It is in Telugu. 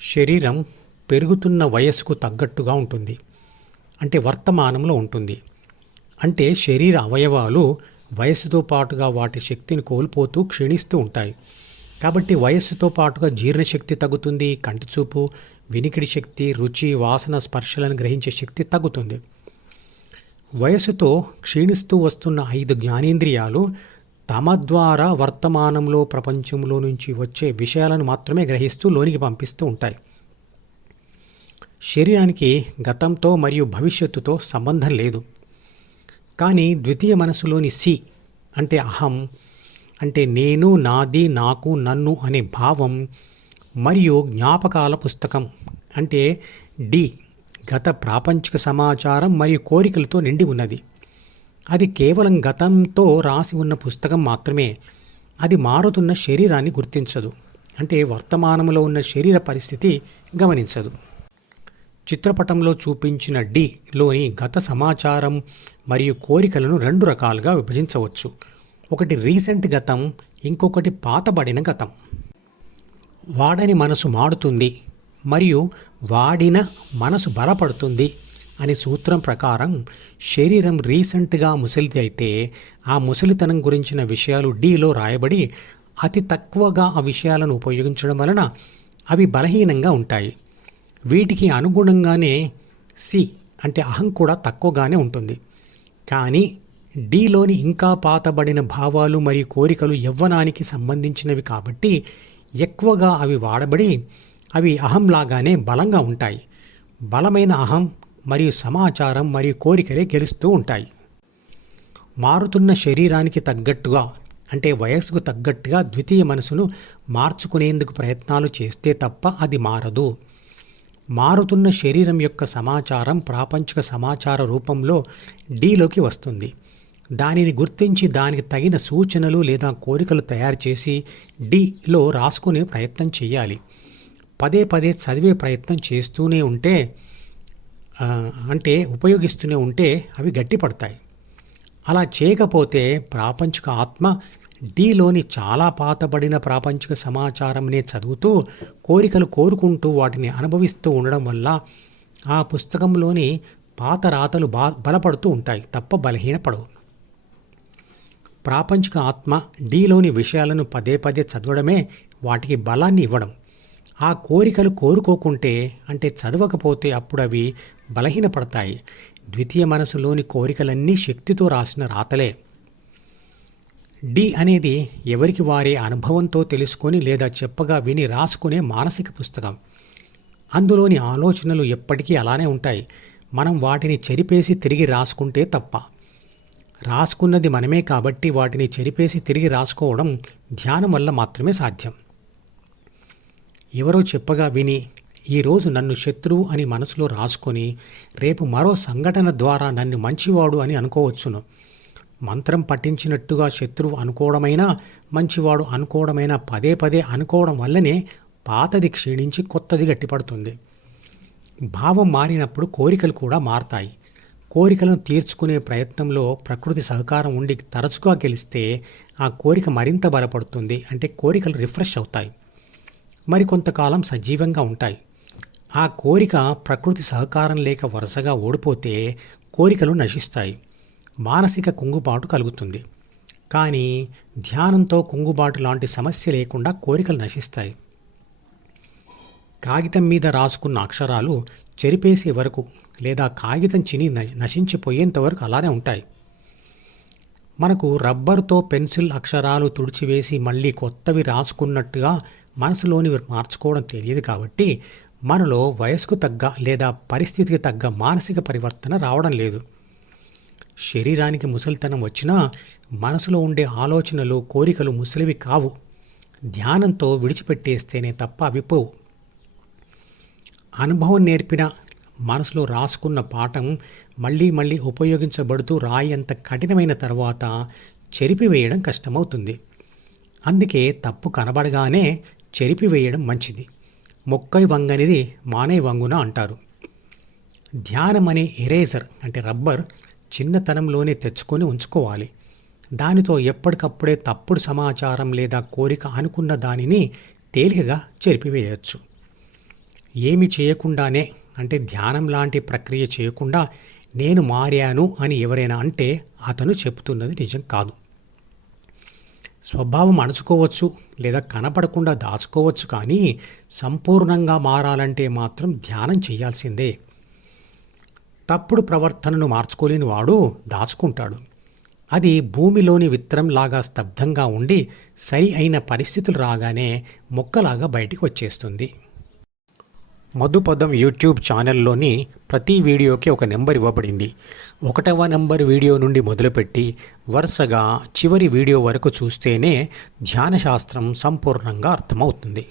శరీరం పెరుగుతున్న వయస్సుకు తగ్గట్టుగా ఉంటుంది. అంటే వర్తమానంలో ఉంటుంది. అంటే శరీర అవయవాలు వయస్సుతో పాటుగా వాటి శక్తిని కోల్పోతూ క్షీణిస్తూ ఉంటాయి. కాబట్టి వయస్సుతో పాటుగా జీర్ణశక్తి తగ్గుతుంది, కంటిచూపు, వినికిడి శక్తి, రుచి, వాసన, స్పర్శలను గ్రహించే శక్తి తగ్గుతుంది. వయస్సుతో క్షీణిస్తూ వస్తున్న 5 జ్ఞానేంద్రియాలు తమ ద్వారా వర్తమానంలో ప్రపంచంలో నుంచి వచ్చే విషయాలను మాత్రమే గ్రహిస్తూ లోనికి పంపిస్తూ ఉంటాయి. శరీరానికి గతంతో మరియు భవిష్యత్తుతో సంబంధం లేదు. కానీ ద్వితీయ మనసులోని సి అంటే అహం, అంటే నేను, నాది, నాకు, నన్ను అనే భావం, మరియు జ్ఞాపకాల పుస్తకం అంటే డి గత ప్రాపంచిక సమాచారం మరియు కోరికలతో నిండి ఉన్నది. అది కేవలం గతంతో రాసి ఉన్న పుస్తకం మాత్రమే. అది మారుతున్న శరీరాన్ని గుర్తించదు. అంటే వర్తమానంలో ఉన్న శరీర పరిస్థితి గమనించదు. చిత్రపటంలో చూపించిన డిలోని గత సమాచారం మరియు కోరికలను 2 రకాలుగా విభజించవచ్చు. ఒకటి రీసెంట్ గతం, ఇంకొకటి పాతబడిన గతం. వాడని మనసు మాడుతుంది మరియు వాడిన మనసు బలపడుతుంది అనే సూత్రం ప్రకారం శరీరం రీసెంట్గా ముసలిది అయితే ఆ ముసలితనం గురించిన విషయాలు డిలో రాయబడి అతి తక్కువగా ఆ విషయాలను ఉపయోగించడం వలన అవి బలహీనంగా ఉంటాయి. వీటికి అనుగుణంగానే సి అంటే అహం కూడా తక్కువగానే ఉంటుంది. కానీ డిలోని ఇంకా పాతబడిన భావాలు మరియు కోరికలు యవ్వనానికి సంబంధించినవి కాబట్టి ఎక్కువగా అవి వాడబడి అవి అహంలాగానే బలంగా ఉంటాయి. బలమైన అహం మరియు సమాచారం మరియు కోరికలే గెలుస్తూ ఉంటాయి. మారుతున్న శరీరానికి తగ్గట్టుగా అంటే వయస్సుకు తగ్గట్టుగా ద్వితీయ మనసును మార్చుకునేందుకు ప్రయత్నాలు చేస్తే తప్ప అది మారదు. మారుతున్న శరీరం యొక్క సమాచారం ప్రాపంచిక సమాచార రూపంలో డిలోకి వస్తుంది. దానిని గుర్తించి దానికి తగిన సూచనలు లేదా కోరికలు తయారు చేసి డిలో రాసుకునే ప్రయత్నం చేయాలి. పదే పదే చదివే ప్రయత్నం చేస్తూనే ఉంటే అంటే ఉపయోగిస్తూనే ఉంటే అవి గట్టిపడతాయి. అలా చేయకపోతే ప్రాపంచిక ఆత్మ డిలోని చాలా పాతబడిన ప్రాపంచిక సమాచారంనే చదువుతూ కోరికలు కోరుకుంటూ వాటిని అనుభవిస్తూ ఉండడం వల్ల ఆ పుస్తకంలోని పాత రాతలు బలపడుతూ ఉంటాయి తప్ప బలహీనపడవు. ప్రాపంచిక ఆత్మ డిలోని విషయాలను పదే పదే చదవడమే వాటికి బలాన్ని ఇవ్వడం. ఆ కోరికలు కోరుకోకుంటే అంటే చదవకపోతే అప్పుడు అవి బలహీనపడతాయి. ద్వితీయ మనసులోని కోరికలన్నీ శక్తితో రాసిన రాతలే. డి అనేది ఎవరికి వారి అనుభవంతో తెలుసుకొని లేదా చెప్పగా విని రాసుకునే మానసిక పుస్తకం. అందులోని ఆలోచనలు ఎప్పటికీ అలానే ఉంటాయి. మనం వాటిని చెరిపేసి తిరిగి రాసుకుంటే తప్ప. రాసుకున్నది మనమే కాబట్టి వాటిని చెరిపేసి తిరిగి రాసుకోవడం ధ్యానం వల్ల మాత్రమే సాధ్యం. ఎవరో చెప్పగా విని ఈరోజు నన్ను శత్రువు అని మనసులో రాసుకొని రేపు మరో సంఘటన ద్వారా నన్ను మంచివాడు అని అనుకోవచ్చును. మంత్రం పఠించినట్టుగా శత్రువు అనుకోవడమైనా మంచివాడు అనుకోవడమైనా పదే పదే అనుకోవడం వల్లనే పాతది క్షీణించి కొత్తది గట్టిపడుతుంది. భావం మారినప్పుడు కోరికలు కూడా మారతాయి. కోరికలను తీర్చుకునే ప్రయత్నంలో ప్రకృతి సహకారం ఉండి తరచుగా గెలిస్తే ఆ కోరిక మరింత బలపడుతుంది. అంటే కోరికలు రిఫ్రెష్ అవుతాయి, మరికొంతకాలం సజీవంగా ఉంటాయి. ఆ కోరిక ప్రకృతి సహకారం లేక వరుసగా ఓడిపోతే కోరికలు నశిస్తాయి, మానసిక కుంగుబాటు కలుగుతుంది. కానీ ధ్యానంతో కుంగుబాటు లాంటి సమస్య లేకుండా కోరికలు నశిస్తాయి. కాగితం మీద రాసుకున్న అక్షరాలు చెరిపేసే వరకు లేదా కాగితం చిని నశించిపోయేంత వరకు అలానే ఉంటాయి. మనకు రబ్బర్తో పెన్సిల్ అక్షరాలు తుడిచివేసి మళ్ళీ కొత్తవి రాసుకున్నట్టుగా మనసులోని మార్చుకోవడం తెలియదు. కాబట్టి మనలో వయసుకు తగ్గ లేదా పరిస్థితికి తగ్గ మానసిక పరివర్తన రావడం లేదు. శరీరానికి ముసలితనం వచ్చినా మనసులో ఉండే ఆలోచనలు కోరికలు ముసలివి కావు. ధ్యానంతో విడిచిపెట్టేస్తేనే తప్ప అవి పోవు. అనుభవం నేర్పిన మనసులో రాసుకున్న పాఠం మళ్ళీ మళ్ళీ ఉపయోగించబడుతూ రాయి అంత కఠినమైన తర్వాత చెరిపివేయడం కష్టమవుతుంది. అందుకే తప్పు కనబడగానే చెరిపివేయడం మంచిది. మొక్కై వంగనిది మానే వంగున అంటారు. ధ్యానం అనే ఎరేజర్ అంటే రబ్బర్ చిన్నతనంలోనే తెచ్చుకొని ఉంచుకోవాలి. దానితో ఎప్పటికప్పుడే తప్పుడు సమాచారం లేదా కోరిక అనుకున్న దానిని తేలికగా చెరిపివేయచ్చు. ఏమి చేయకుండానే అంటే ధ్యానం లాంటి ప్రక్రియ చేయకుండా నేను మారాను అని ఎవరైనా అంటే అతను చెప్తున్నది నిజం కాదు. స్వభావం అణుచుకోవచ్చు లేదా కనపడకుండా దాచుకోవచ్చు, కానీ సంపూర్ణంగా మారాలంటే మాత్రం ధ్యానం చేయాల్సిందే. తప్పుడు ప్రవర్తనను మార్చుకోలేని వాడు దాచుకుంటాడు. అది భూమిలోని విత్తనంలాగా స్తబ్దంగా ఉండి సరి అయిన పరిస్థితులు రాగానే మొక్కలాగా బయటికి వచ్చేస్తుంది. మధుపదం యూట్యూబ్ ఛానల్లోని ప్రతి వీడియోకి ఒక నెంబర్ ఇవ్వబడింది. 1వ నెంబర్ వీడియో నుండి మొదలుపెట్టి వరుసగా చివరి వీడియో వరకు చూస్తేనే ధ్యానశాస్త్రం సంపూర్ణంగా అర్థమవుతుంది.